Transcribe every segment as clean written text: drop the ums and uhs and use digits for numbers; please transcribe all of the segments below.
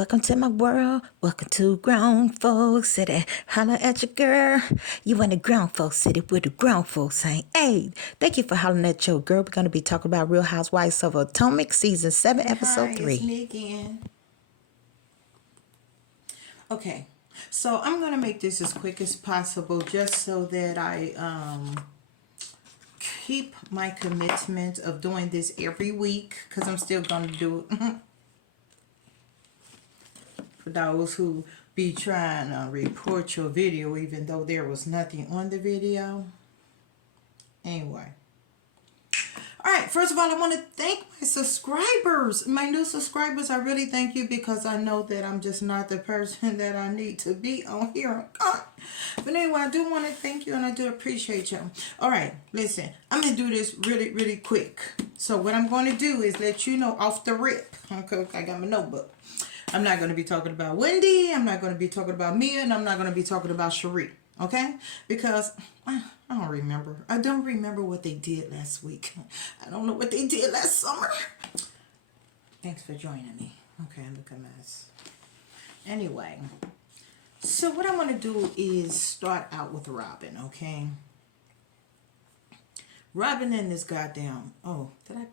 Welcome to my world. Welcome to grown folks city. Holla at your girl. You in the grown folks city with the grown folks saying, hey, thank you for hollering at your girl. We're going to be talking about Real Housewives of Potomac, season 7, episode 3. It's me again. Okay, so I'm going to make this as quick as possible just so that I keep my commitment of doing this every week, because I'm still going to do it. For those who be trying to report your video even though there was nothing on the video. Anyway. Alright, first of all, I want to thank my subscribers. My new subscribers, I really thank you, because I know that I'm just not the person that I need to be on here. But anyway, I do want to thank you, and I do appreciate you. Alright, listen, I'm going to do this really, really quick. So what I'm going to do is let you know off the rip. Okay, I got my notebook. I'm not going to be talking about Wendy. I'm not going to be talking about Mia. And I'm not going to be talking about Cherie. Okay? Because I don't remember. I don't remember what they did last week. I don't know what they did last summer. Thanks for joining me. Okay, look a mess. Anyway. So what I want to do is start out with Robin. Okay? Robin and this goddamn... Oh, did I...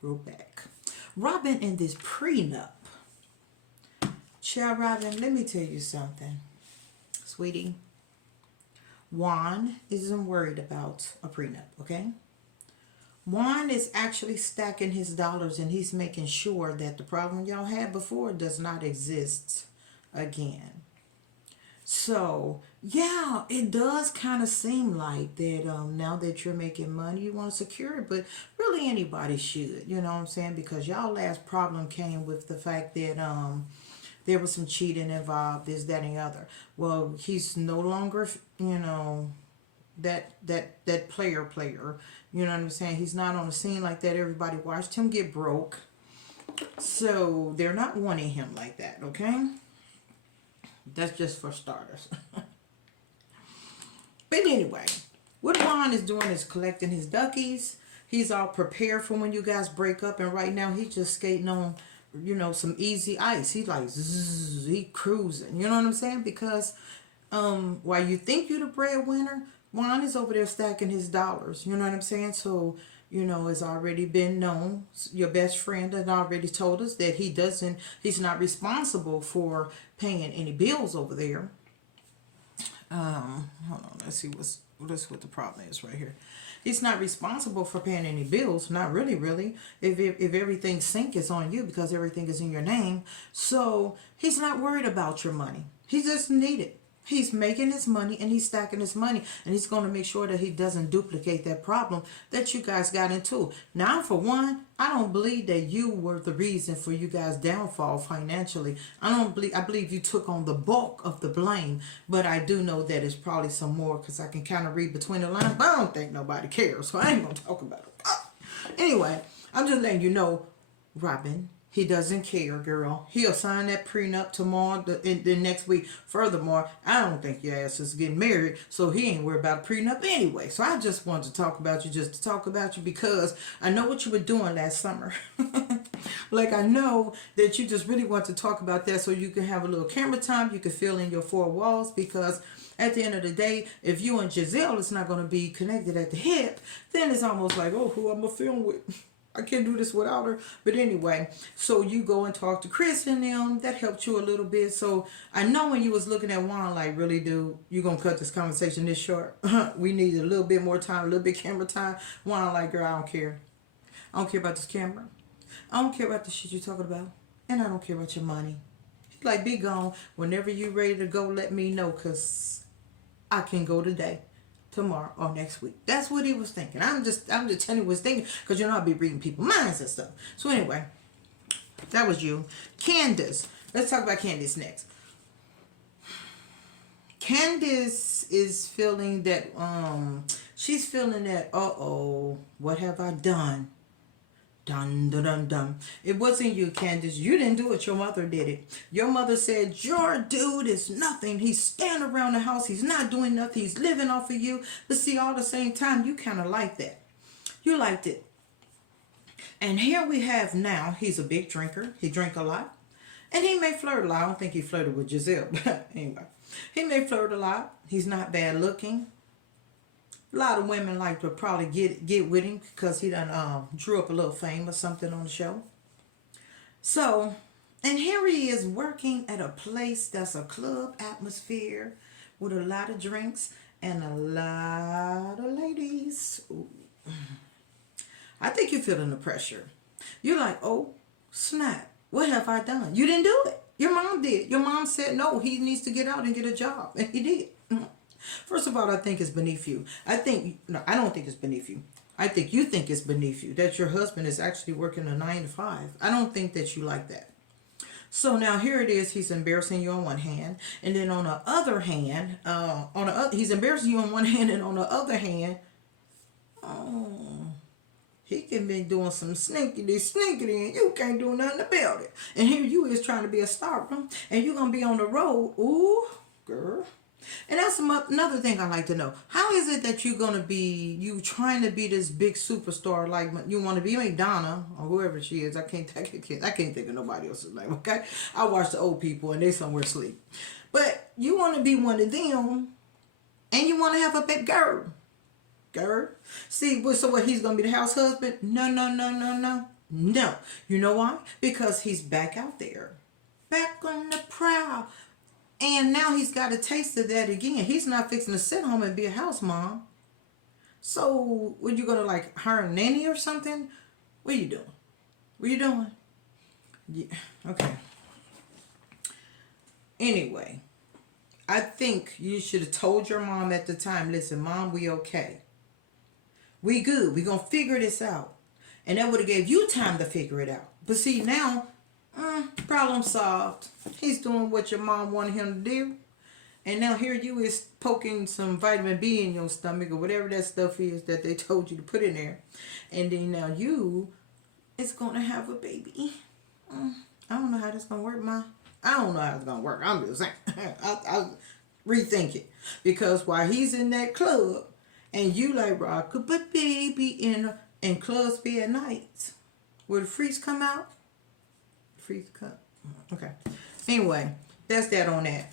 Roll back. Robin in this prenup. Child, Robin, let me tell you something. Sweetie, Juan isn't worried about a prenup, okay? Juan is actually stacking his dollars, and he's making sure that the problem y'all had before does not exist again. So, yeah, it does kind of seem like that now that you're making money, you want to secure it. But really anybody should, you know what I'm saying? Because y'all last problem came with the fact that there was some cheating involved, this, that, and the other. Well, he's no longer, you know, that player. You know what I'm saying? He's not on the scene like that. Everybody watched him get broke. So they're not wanting him like that, okay? That's just for starters. But anyway, what Juan is doing is collecting his duckies. He's all prepared for when you guys break up. And right now he's just skating on, you know, some easy ice. He's like, zzz, he cruising. You know what I'm saying? Because while you think you're the breadwinner, Juan is over there stacking his dollars. You know what I'm saying? So, you know, it's already been known. Your best friend has already told us that he's not responsible for paying any bills over there. Hold on, let's see what the problem is right here. He's not responsible for paying any bills, not really. If everything sink is on you, because everything is in your name. So he's not worried about your money. He just need it. He's making his money, and he's stacking his money, and he's going to make sure that he doesn't duplicate that problem that you guys got into. Now, for one, I don't believe that you were the reason for you guys' downfall financially. I believe you took on the bulk of the blame, but I do know that it's probably some more, because I can kind of read between the lines, but I don't think nobody cares, so I ain't going to talk about it. Anyway, I'm just letting you know, Robin, he doesn't care, girl. He'll sign that prenup tomorrow, the next week. Furthermore, I don't think your ass is getting married, so he ain't worried about a prenup anyway. So I just wanted to talk about you just to talk about you, because I know what you were doing last summer. Like, I know that you just really want to talk about that so you can have a little camera time. You can fill in your four walls, because at the end of the day, if you and Giselle is not going to be connected at the hip, then it's almost like, oh, who I'm going to film with? I can't do this without her. But anyway, so you go and talk to Chris and them. That helped you a little bit. So I know when you was looking at Juan, like, really, dude, you going to cut this conversation this short? We need a little bit more time, a little bit camera time. Juan, like, girl, I don't care. I don't care about this camera. I don't care about the shit you're talking about. And I don't care about your money. Like, be gone. Whenever you ready to go, let me know, because I can go today, tomorrow, or next week. That's what he was thinking. I'm just telling you what he was thinking, because you know I'll be reading people's minds and stuff. So anyway, that was you. Candace. Let's talk about Candace next. Candace is feeling that she's feeling that what have I done? Dun dun dun dun. It wasn't you, Candace. You didn't do it. Your mother did it. Your mother said, your dude is nothing. He's standing around the house. He's not doing nothing. He's living off of you. But see, all the same time, you kind of like that. You liked it. And here we have now, he's a big drinker. He drank a lot. And he may flirt a lot. I don't think he flirted with Giselle. But anyway, he may flirt a lot. He's not bad looking. A lot of women like to probably get with him because he done drew up a little fame or something on the show. So, and here he is working at a place that's a club atmosphere with a lot of drinks and a lot of ladies. Ooh. I think you're feeling the pressure. You're like, oh, snap. What have I done? You didn't do it. Your mom did. Your mom said, no, he needs to get out and get a job. And he did. First of all, I think it's beneath you. I don't think it's beneath you. I think you think it's beneath you that your husband is actually working a 9 to 5. I don't think that you like that. So now here it is. He's embarrassing you on one hand, and then on the other hand, he's embarrassing you on one hand, and on the other hand, he can be doing some sneaky, and you can't do nothing about it. And here you is trying to be a star, and you're gonna be on the road. Ooh, girl. And that's another thing I like to know. How is it that you're gonna be trying to be this big superstar like you want to be Madonna or whoever she is? I can't think of nobody else's name. Okay, I watch the old people and they somewhere asleep. But you want to be one of them, and you want to have a big girl. See, so what? He's gonna be the house husband? No. No. You know why? Because he's back out there, back on the prowl. And now he's got a taste of that again. He's not fixing to sit home and be a house mom. So, what you gonna like hire a nanny or something? What are you doing? Yeah, okay. Anyway, I think you should have told your mom at the time, listen, Mom, we okay. We good. We gonna figure this out. And that would have gave you time to figure it out. But see, now, problem solved. He's doing what your mom wanted him to do. And now here you is poking some vitamin B in your stomach or whatever that stuff is that they told you to put in there. And then now you is going to have a baby. I don't know how that's going to work, Ma. I don't know how it's going to work. I'm just saying. I'll rethink it. Because while he's in that club and you like rock a baby in clubs be at night where the freaks come out. Freeze cut. Okay. Anyway, that's that on that.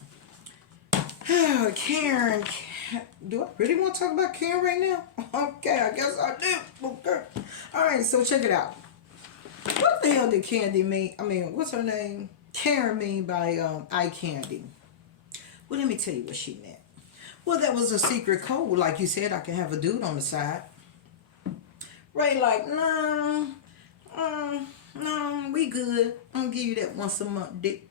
Karen. Do I really want to talk about Karen right now? Okay, I guess I do. Okay. Alright, so check it out. What the hell did Candy mean? What's her name? Karen mean by eye candy? Well, let me tell you what she meant. Well, that was a secret code. Like you said, I can have a dude on the side. Right, like, no, we good. I'm gonna give you that once a month dick.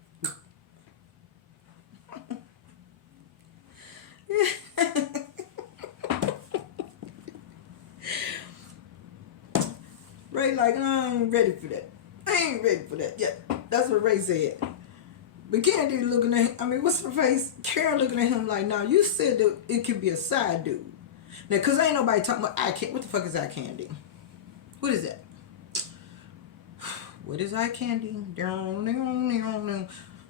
Ray like, I ain't ready for that. I ain't ready for that yet. That's what Ray said. But Candy looking at him, what's her face? Karen looking at him like, now you said that it could be a side dude. Now, because ain't nobody talking about eye candy. What the fuck is eye candy? What is that? What is eye candy?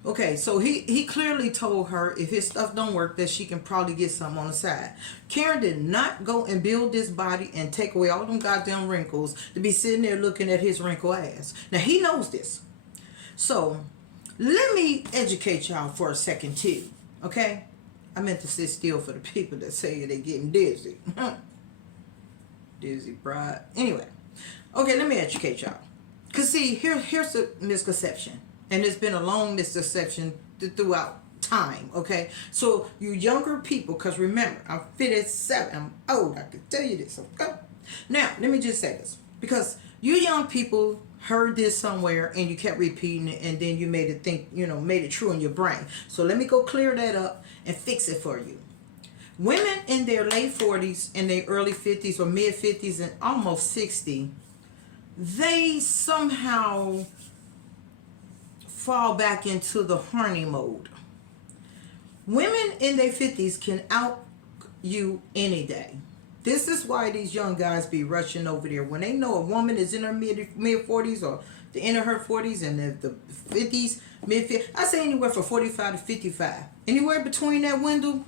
Okay, so he clearly told her if his stuff don't work that she can probably get something on the side. Karen did not go and build this body and take away all them goddamn wrinkles to be sitting there looking at his wrinkled ass. Now he knows this. So let me educate y'all for a second too. Okay? I meant to sit still for the people that say they're getting dizzy. Dizzy bride. Anyway. Okay, let me educate y'all. Because see, here's the misconception. And it's been a long misconception throughout time, okay? So you younger people, because remember, I'm 57, I'm old, I can tell you this, okay? Now, let me just say this. Because you young people heard this somewhere and you kept repeating it and then you made it think, made it true in your brain. So let me go clear that up and fix it for you. Women in their late 40s, in their early 50s or mid 50s and almost 60, they somehow fall back into the horny mode. Women in their 50s can out you any day. This is why these young guys be rushing over there. When they know a woman is in her mid 40s or the end of her 40s and the 50s, mid 50s, I say anywhere from 45 to 55. Anywhere between that window.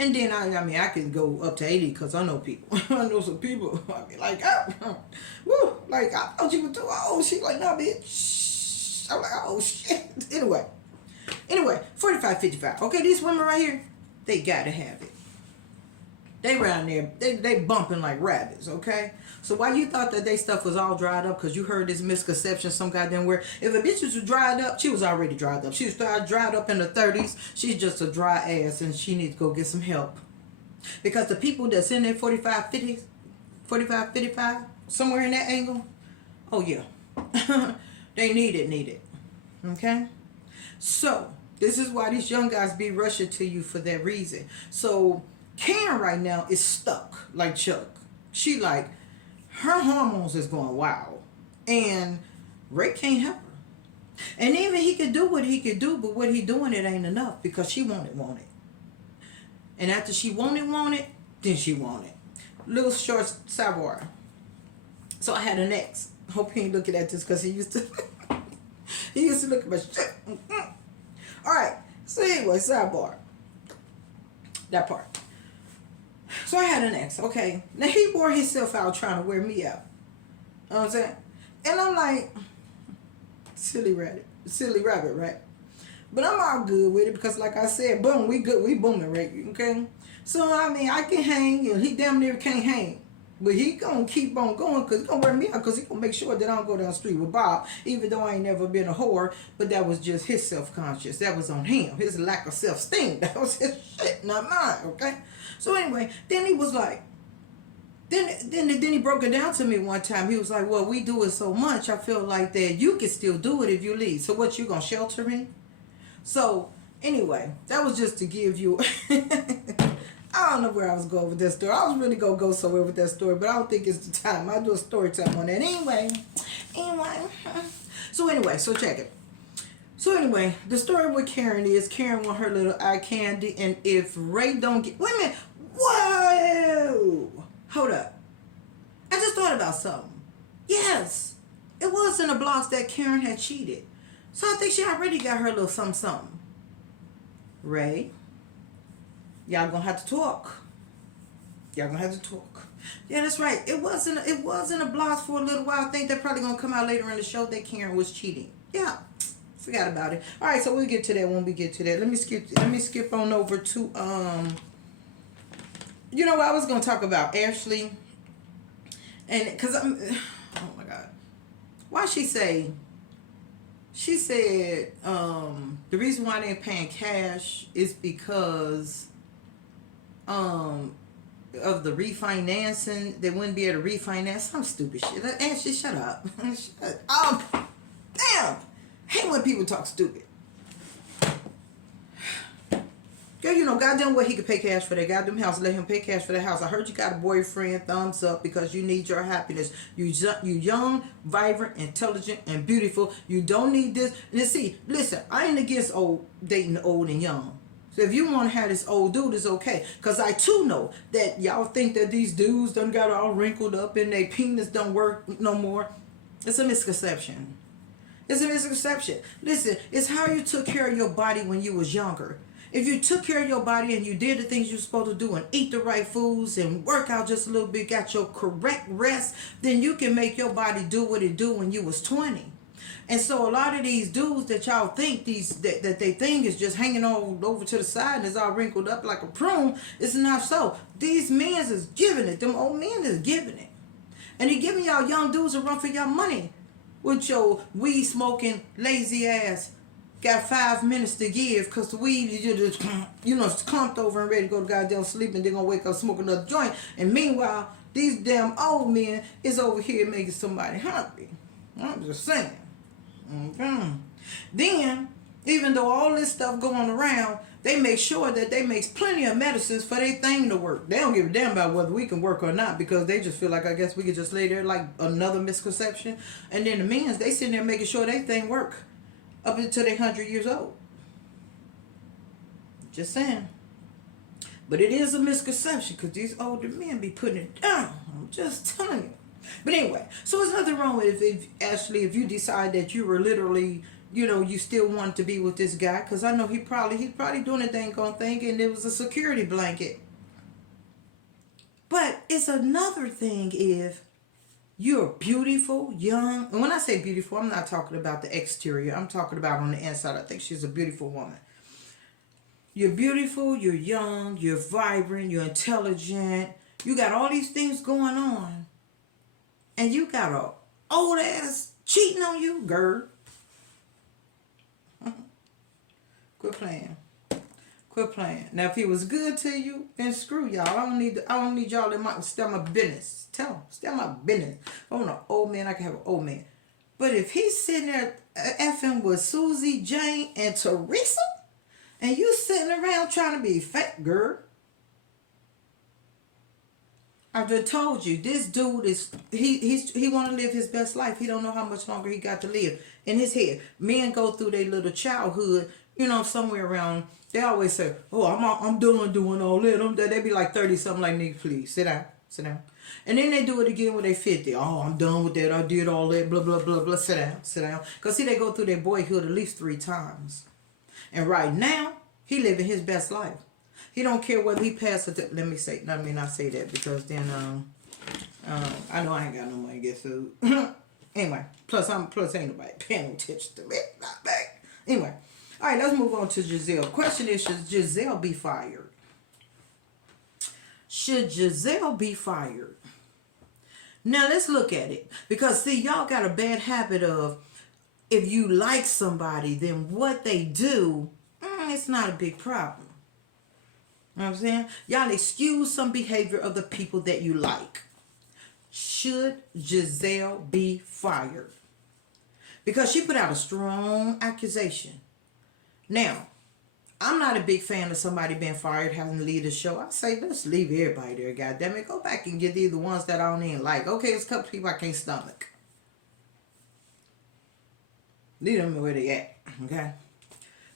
And then I mean, I can go up to 80 because I know people. I know some people. I be like, oh, woo, like I thought you were too old. She like, nah, bitch. I'm like, oh shit. Anyway, 45, 55. Okay, these women right here, they gotta have it. They around there, they bumping like rabbits, okay? So why you thought that they stuff was all dried up because you heard this misconception some goddamn where if a bitch was dried up, she was already dried up. She was dried up in the 30s. She's just a dry ass and she needs to go get some help. Because the people that's in their 45, 50, 45, 55, somewhere in that angle, oh yeah. They need it. Okay? So, this is why these young guys be rushing to you for that reason. So, Karen right now is stuck like Chuck. She like, her hormones is going wild. And Ray can't help her. And even he could do what he could do, but what he doing it ain't enough because she want it. And after she want it, then she want it. Little short sidebar. So I had an ex. Hope he ain't looking at this because he used to he used to look at my shit. Alright. So anyway, sidebar. That part. So I had an ex, okay. Now he wore himself out trying to wear me out. You know what I'm saying? And I'm like, silly rabbit, right? But I'm all good with it because like I said, boom, we good, we booming, right? Okay? So I mean, I can hang, and he damn near can't hang. But he gonna keep on going because he gonna wear me out because he gonna make sure that I don't go down the street with Bob, even though I ain't never been a whore, but that was just his self-conscious. That was on him, his lack of self-esteem. That was his shit, not mine, okay? So anyway, then he was like, then he broke it down to me one time. He was like, well, we do it so much, I feel like that you can still do it if you leave. So what, you gonna shelter me? So anyway, that was just to give you I don't know where I was going with that story. I was really going to go somewhere with that story, but I don't think it's the time. I'll do a story time on that. Anyway. So check it. So anyway, the story with Karen is Karen want her little eye candy, and if Ray don't get... Wait a minute. Whoa! Hold up. I just thought about something. Yes. It was in the blogs that Karen had cheated. So I think she already got her little something. Ray... Y'all gonna have to talk. Yeah, that's right. It wasn't a blast for a little while. I think they're probably gonna come out later in the show that Karen was cheating. Yeah. Forgot about it. Alright, so we'll get to that when we get to that. Let me skip on over to you know what, I was gonna talk about Ashley. And cause I'm oh my god. Why she said the reason why they ain't paying cash is because of the refinancing. They wouldn't be able to refinance some stupid shit. Ashley, shut up. Shut up. Damn. Hate when people talk stupid. Girl, you know goddamn well he could pay cash for that goddamn house. Let him pay cash for that house. I heard you got a boyfriend. Thumbs up because you need your happiness. You young, vibrant, intelligent, and beautiful. You don't need this. And see, listen, I ain't against dating old and young. So if you want to have this old dude, it's okay. Because I too know that y'all think that these dudes done got all wrinkled up and their penis don't work no more. It's a misconception. It's a misconception. Listen, it's how you took care of your body when you was younger. If you took care of your body and you did the things you're supposed to do and eat the right foods and work out just a little bit, got your correct rest, then you can make your body do what it do when you was 20. And so a lot of these dudes that y'all think that they think is just hanging all over to the side and is all wrinkled up like a prune, it's not so. These men is giving it. Them old men is giving it. And he giving y'all young dudes a run for your money with your weed smoking lazy ass. Got 5 minutes to give because the weed is just, it's clumped over and ready to go to goddamn sleep, and they're going to wake up, smoke another joint. And meanwhile, these damn old men is over here making somebody hungry. I'm just saying. Okay. Then, even though all this stuff going around, they make sure that they makes plenty of medicines for their thing to work. They don't give a damn about whether we can work or not because they just feel like, I guess we could just lay there like another misconception. And then the men's, they sitting there making sure they thing work up until they're 100 years old. Just saying. But it is a misconception because these older men be putting it down. I'm just telling you. But anyway, so there's nothing wrong with if Ashley, if you decide that you were literally you still wanted to be with this guy, because I know he's probably doing a dang on thing, and it was a security blanket. But it's another thing if you're beautiful, young. And when I say beautiful, I'm not talking about the exterior. I'm talking about on the inside. I think she's a beautiful woman. You're beautiful, you're young, you're vibrant, you're intelligent. You got all these things going on. And you got a old ass cheating on you, girl. Quit playing. Quit playing. Now, if he was good to you, then screw y'all. I don't need y'all in my stay my business. Tell him, stay my business. If I want an old man, I can have an old man. But if he's sitting there effing with Susie, Jane, and Teresa, and you sitting around trying to be fat, girl, I just told you, this dude is he want to live his best life. He don't know how much longer he got to live in his head. Men go through their little childhood, somewhere around. They always say, "Oh, I'm done doing all that." They be like 30 something, like, nigga, please sit down, sit down. And then they do it again when they 50. Oh, I'm done with that. I did all that. Blah blah blah blah. Sit down, sit down. Cause see, they go through their boyhood at least 3 times. And right now, he living his best life. He don't care whether he passes it. Let me not say that, because then I know I ain't got no money to get food. Anyway, plus ain't nobody paying no attention to me. Not back. Anyway, all right, let's move on to Giselle. Question is, should Giselle be fired? Should Giselle be fired? Now let's look at it, because see, y'all got a bad habit of, if you like somebody, then what they do, it's not a big problem. You know what I'm saying? Y'all excuse some behavior of the people that you like. Should Giselle be fired? Because she put out a strong accusation. Now, I'm not a big fan of somebody being fired, having to leave the show. I say, let's leave everybody there, goddammit. Go back and get the ones that I don't even like. Okay, there's a couple people I can't stomach. Leave them where they at, okay?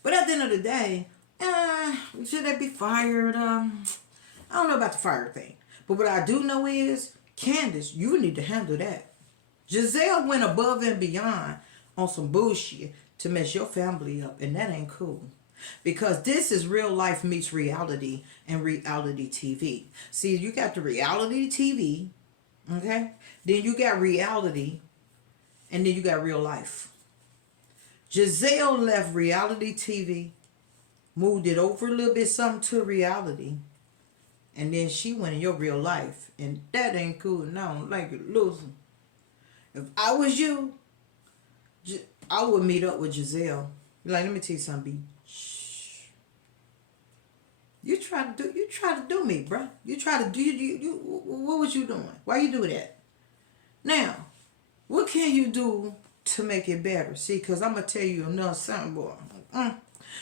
But at the end of the day, should they be fired? I don't know about the fire thing. But what I do know is, Candace, you need to handle that. Giselle went above and beyond on some bullshit to mess your family up, and that ain't cool. Because this is real life meets reality and reality TV. See, you got the reality TV, okay? Then you got reality, and then you got real life. Giselle left reality TV, moved it over a little bit something to reality, and then she went in your real life, and that ain't cool, and I don't like it. Listen, if I was you, I would meet up with Giselle. Like, let me tell you something, shh. You try to do me, bruh. You try to do you. What was you doing? Why you do that? Now, what can you do to make it better? See, because I'm going to tell you another something, boy.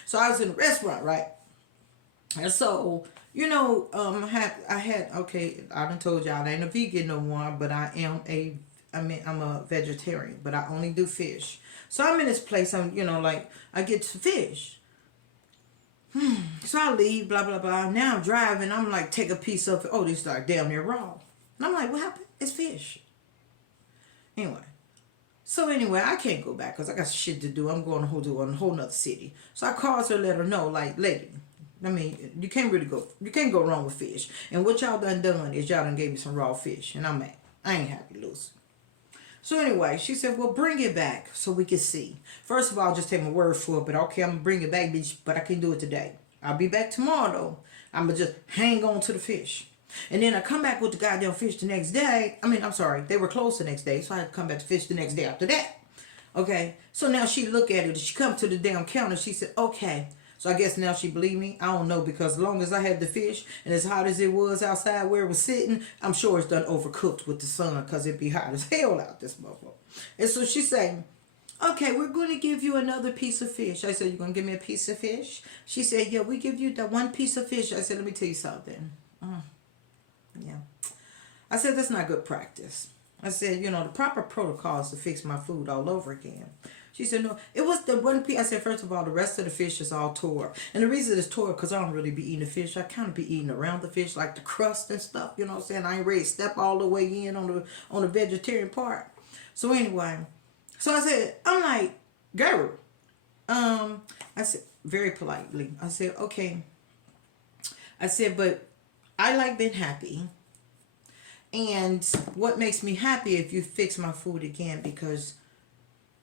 So I was in a restaurant, right? And so, I had, okay, I done told y'all I ain't a vegan no more, but I'm a vegetarian, but I only do fish. So I'm in this place, I get to fish. So I leave, blah, blah, blah. Now I'm driving, I'm like, take a piece of it. Oh, they start damn near raw. And I'm like, what happened? It's fish. Anyway, I can't go back because I got shit to do. I'm going to a whole nother city. So I called her, let her know, like, lady, you can't go wrong with fish. And what y'all done is y'all done gave me some raw fish, and I'm mad. I ain't happy, Lucy. So anyway, she said, well, bring it back so we can see. First of all, just take my word for it, but okay, I'm going to bring it back, bitch, but I can't do it today. I'll be back tomorrow, though. I'm going to just hang on to the fish. And then I come back with the goddamn fish the next day. I'm sorry, they were closed the next day, so I had to come back to fish the next day after that. Okay, so now she look at it, she come to the damn counter, she said, okay. So I guess now she believe me? I don't know, because as long as I had the fish, and as hot as it was outside where it was sitting, I'm sure it's done overcooked with the sun, because it be hot as hell out this motherfucker. And so she said, okay, we're going to give you another piece of fish. I said, you're going to give me a piece of fish? She said, yeah, we give you that one piece of fish. I said, let me tell you something. Yeah. I said, that's not good practice. I said, the proper protocol is to fix my food all over again. She said, no, it was the one piece. I said, first of all, the rest of the fish is all tore. And the reason it's tore, because I don't really be eating the fish. I kind of be eating around the fish, like the crust and stuff. You know what I'm saying? I ain't ready to step all the way in on the vegetarian part. So anyway, so I said, I'm like, girl, I said, very politely, I said, okay. I said, but I like being happy. And what makes me happy if you fix my food again, because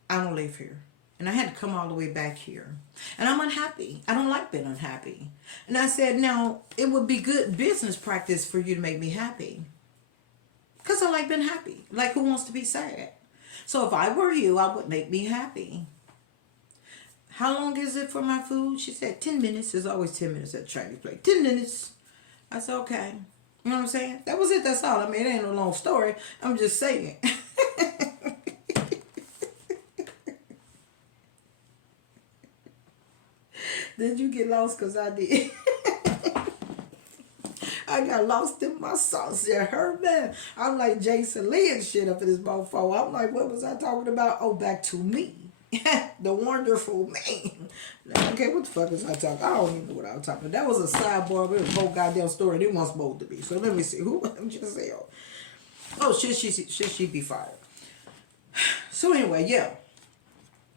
I don't live here. And I had to come all the way back here. And I'm unhappy. I don't like being unhappy. And I said, now, it would be good business practice for you to make me happy. Because I like being happy. Like, who wants to be sad? So if I were you, I would make me happy. How long is it for my food? She said 10 minutes. There's always 10 minutes at the Chinese place. 10 minutes. I said, okay. You know what I'm saying? That was it. That's all. I mean, it ain't no long story. I'm just saying. Did you get lost? Because I did. I got lost in my sauce. You heard that? I'm like Jason Lee and shit up in this mofo. I'm like, what was I talking about? Oh, back to me. The wonderful me. Okay, what the fuck is I talking? I don't even know what I was talking about. That was a sidebar. It was a whole goddamn story. They weren't supposed to be. So let me see. Who? Giselle. Oh, should she be fired? So anyway, yeah.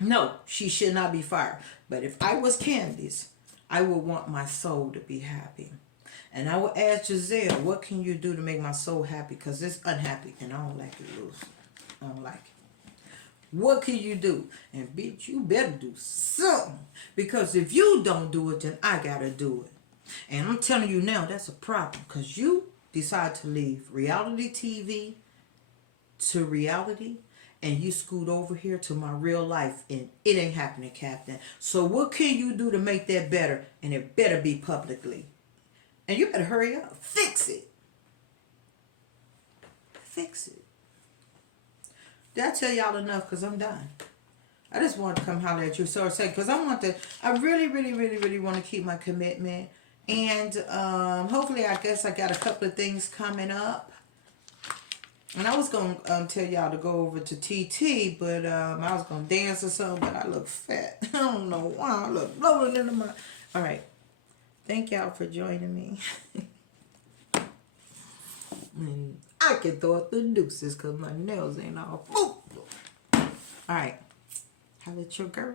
No, she should not be fired. But if I was Candace, I would want my soul to be happy. And I would ask Giselle, what can you do to make my soul happy? Because it's unhappy and I don't like it, Lucy. I don't like it. What can you do? And bitch, you better do something. Because if you don't do it, then I gotta do it. And I'm telling you now, that's a problem. Because you decide to leave reality TV to reality, and you scoot over here to my real life, and it ain't happening, Captain. So what can you do to make that better? And it better be publicly. And you better hurry up. Fix it. Fix it. Did I tell y'all enough? Because I'm done. I just wanted to come holler at you. So I said, because I really, really, really, really want to keep my commitment. And hopefully, I guess I got a couple of things coming up. And I was going to tell y'all to go over to TT, but I was going to dance or something, but I look fat. I don't know why. I look rolling into my... All right. Thank y'all for joining me. And I can throw up the deuces because my nails ain't all... All right. Holla at your girl.